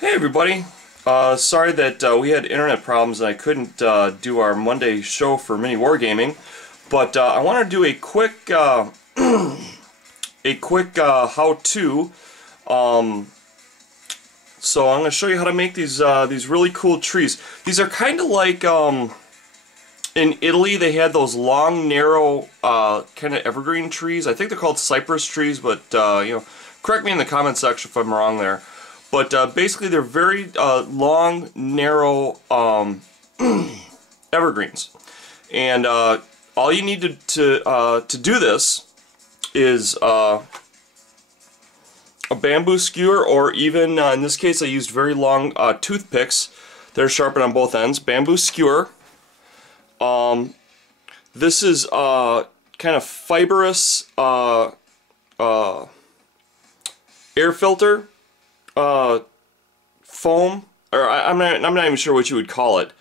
Hey everybody, sorry that we had internet problems and I couldn't do our Monday show for Mini Wargaming, but I want to do a quick how-to. So I'm going to show you how to make these really cool trees. These are kind of like in Italy they had those long, narrow kind of evergreen trees. I think they're called cypress trees, but you know, correct me in the comment section if I'm wrong there. But basically, they're very long, narrow evergreens, and all you need to do this is a bamboo skewer, or even in this case, I used very long toothpicks that are sharpened on both ends. Bamboo skewer. This is kind of fibrous air filter. Foam, or I'm not even sure what you would call it,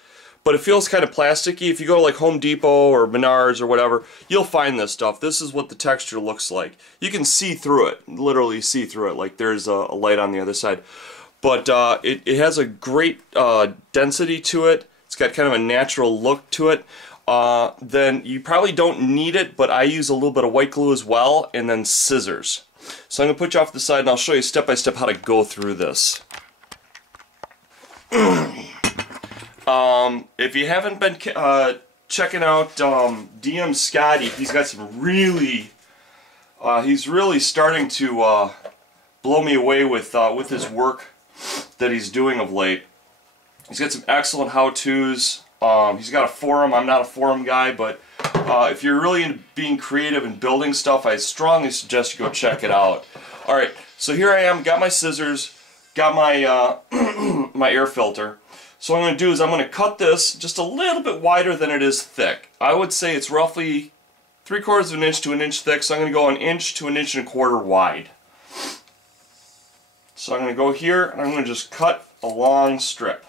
but it feels kind of plasticky. If you go to like Home Depot or Menards or whatever, you'll find this stuff. This is what the texture looks like. You can see through it, literally see through it, like there's a light on the other side. But it has a great density to it. It's got kind of a natural look to it. Then you probably don't need it, but I use a little bit of white glue as well, and then scissors. So I'm going to put you off to the side and I'll show you step by step how to go through this. If you haven't been checking out DM Scotty, he's got some really, he's really starting to blow me away with his work that he's doing of late. He's got some excellent how-tos. He's got a forum. I'm not a forum guy, but if you're really into being creative and building stuff, I strongly suggest you go check it out. Alright, so here I am, got my scissors, got my my air filter. So what I'm going to do is I'm going to cut this just a little bit wider than it is thick. I would say it's roughly 3/4 of an inch to an inch thick, so I'm going to go 1 inch to 1 1/4 wide. So I'm going to go here and I'm going to just cut a long strip.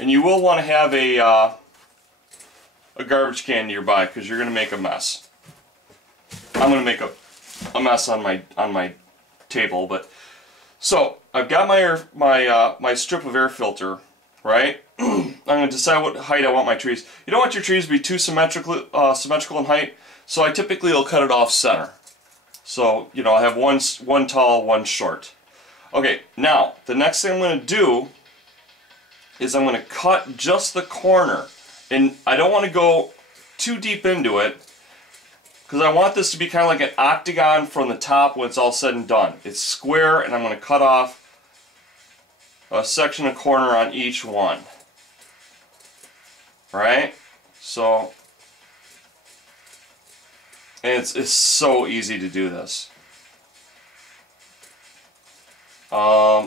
And you will want to have a garbage can nearby because you're going to make a mess. I'm going to make a mess on my table, but so I've got my strip of air filter, right? I'm going to decide what height I want my trees. You don't want your trees to be too symmetrical in height, so I typically will cut it off center. So you know I have one tall, one short. Okay, now the next thing I'm going to do is I'm going to cut just the corner, and I don't want to go too deep into it because I want this to be kind of like an octagon from the top when it's all said and done. It's square, and I'm going to cut off a section of corner on each one. Right? So, and it's so easy to do this.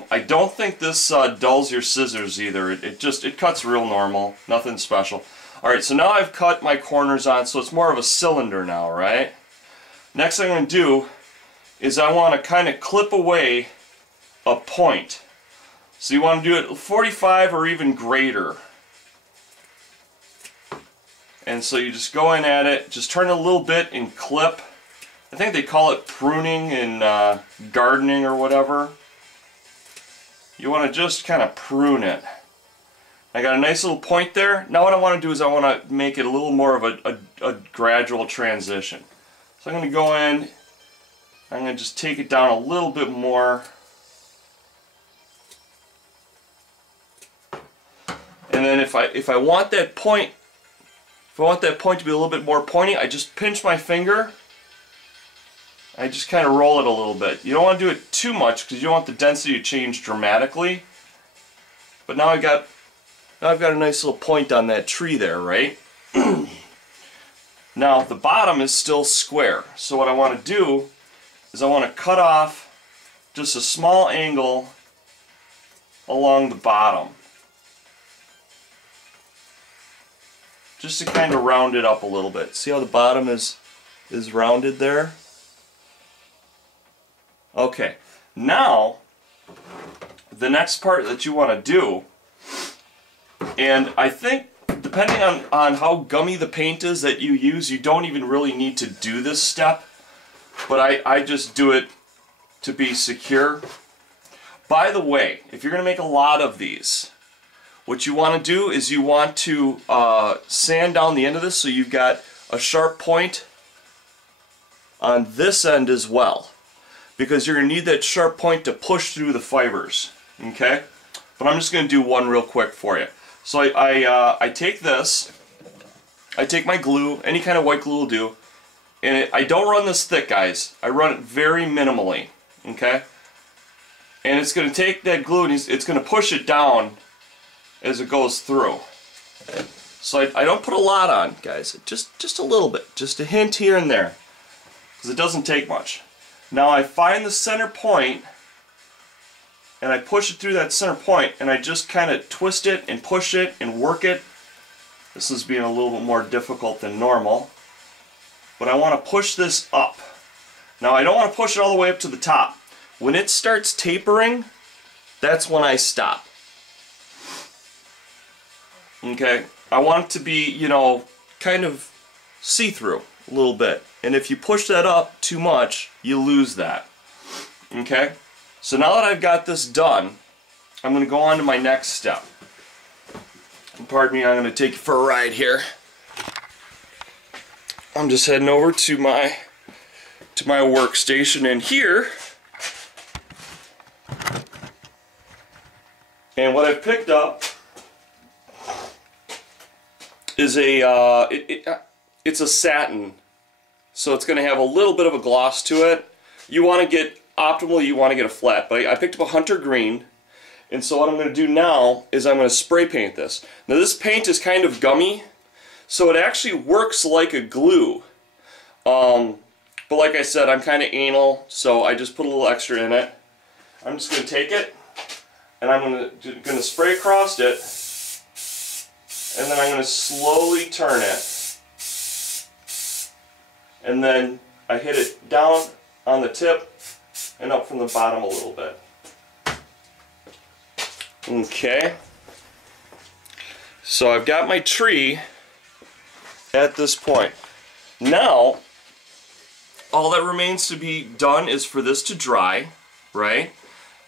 I don't think this dulls your scissors either. It cuts real normal, nothing special. Alright, so now I've cut my corners on, so it's more of a cylinder now, right? Next thing I'm going to do is I want to kind of clip away a point. So you want to do it 45 or even greater. And so you just go in at it, just turn it a little bit and clip. I think they call it pruning in gardening or whatever. You want to just kind of prune it. I got a nice little point there. Now what I want to do is I want to make it a little more of a gradual transition. So I'm going to go in, I'm going to just take it down a little bit more. And then if I want that point, to be a little bit more pointy, I just pinch my finger. I just kind of roll it a little bit. You don't want to do it too much because you don't want the density to change dramatically. But now I've got a nice little point on that tree there, right? Now the bottom is still square. So what I want to do is I want to cut off just a small angle along the bottom. Just to kind of round it up a little bit. See how the bottom is rounded there? Okay, now the next part that you want to do, and I think depending on how gummy the paint is that you use, you don't even really need to do this step. but I just do it to be secure. By the way, if you're going to make a lot of these, what you want to do is you want to sand down the end of this so you've got a sharp point on this end as well, because you're going to need that sharp point to push through the fibers. Okay? But I'm just going to do one real quick for you. So I take this, I take my glue, any kind of white glue will do, and I don't run this thick, guys. I run it very minimally. Okay? And it's going to take that glue and it's going to push it down as it goes through. So I don't put a lot on, guys. Just a little bit. Just a hint here and there. Because it doesn't take much. Now I find the center point and I push it through that center point and I just kind of twist it and push it and work it. This is being a little bit more difficult than normal. But I want to push this up. Now I don't want to push it all the way up to the top. When it starts tapering, that's when I stop. Okay? I want it to be, you know, kind of see-through a little bit. And if you push that up too much, you lose that. Okay? So now that I've got this done, I'm going to go on to my next step. And pardon me, I'm going to take you for a ride here. I'm just heading over to my workstation in here. And what I've picked up is it's a satin, so it's going to have a little bit of a gloss to it. You want to get, optimally you want to get a flat, but I picked up a hunter green, and so what I'm going to do now is I'm going to spray paint this. Now this paint is kind of gummy, so it actually works like a glue. But like I said, I'm kind of anal, so I just put a little extra in it. I'm just going to take it, and I'm going to spray across it, and then I'm going to slowly turn it, and then I hit it down on the tip and up from the bottom a little bit. Okay, so I've got my tree at this point. Now all that remains to be done is for this to dry, right?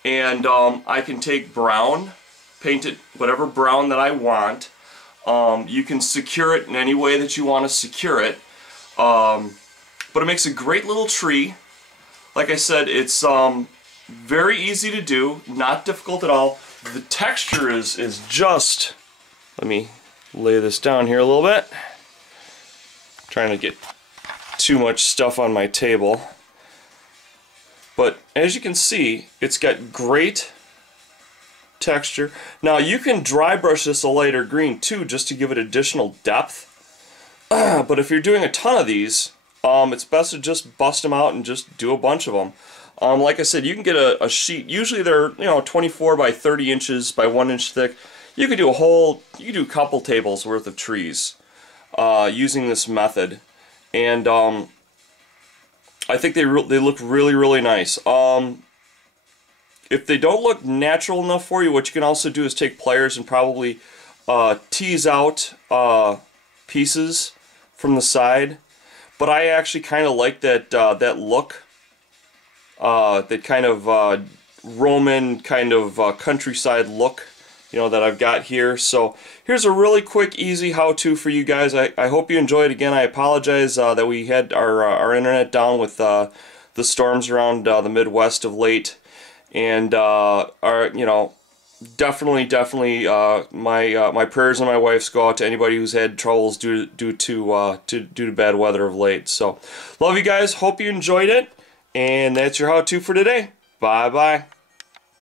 And I can take brown, paint it whatever brown that I want. You can secure it in any way that you want to secure it. But it makes a great little tree. Like I said, it's very easy to do, not difficult at all. The texture is just, let me lay this down here a little bit. Trying to get too much stuff on my table. But as you can see, it's got great texture. Now you can dry brush this a lighter green too, just to give it additional depth. But if you're doing a ton of these, it's best to just bust them out and just do a bunch of them. Like I said, you can get a sheet. Usually they're 24 by 30 inches by 1 inch thick. You could do a couple tables worth of trees using this method, and I think they look really nice. If they don't look natural enough for you, what you can also do is take pliers and probably tease out pieces from the side. But I actually kind of like that look, that kind of Roman kind of countryside look, that I've got here. So here's a really quick, easy how-to for you guys. I hope you enjoyed. Again, I apologize that we had our internet down with the storms around the Midwest of late, and definitely my prayers and my wife's go out to anybody who's had troubles due to bad weather of late. So love you guys, hope you enjoyed it, and that's your how-to for today. Bye bye.